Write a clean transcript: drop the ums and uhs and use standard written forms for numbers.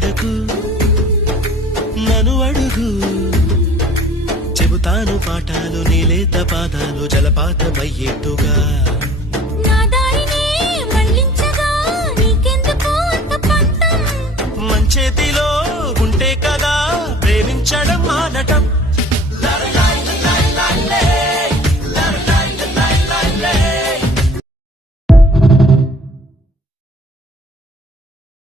భయపడకు నన్ను అడుగు చెబుతాను పాఠాలు నీలేత పాదాలు జలపాతమయ్యేట్టుగా మంచేతిలో ఉంటే కదా ప్రేమించడం మానటం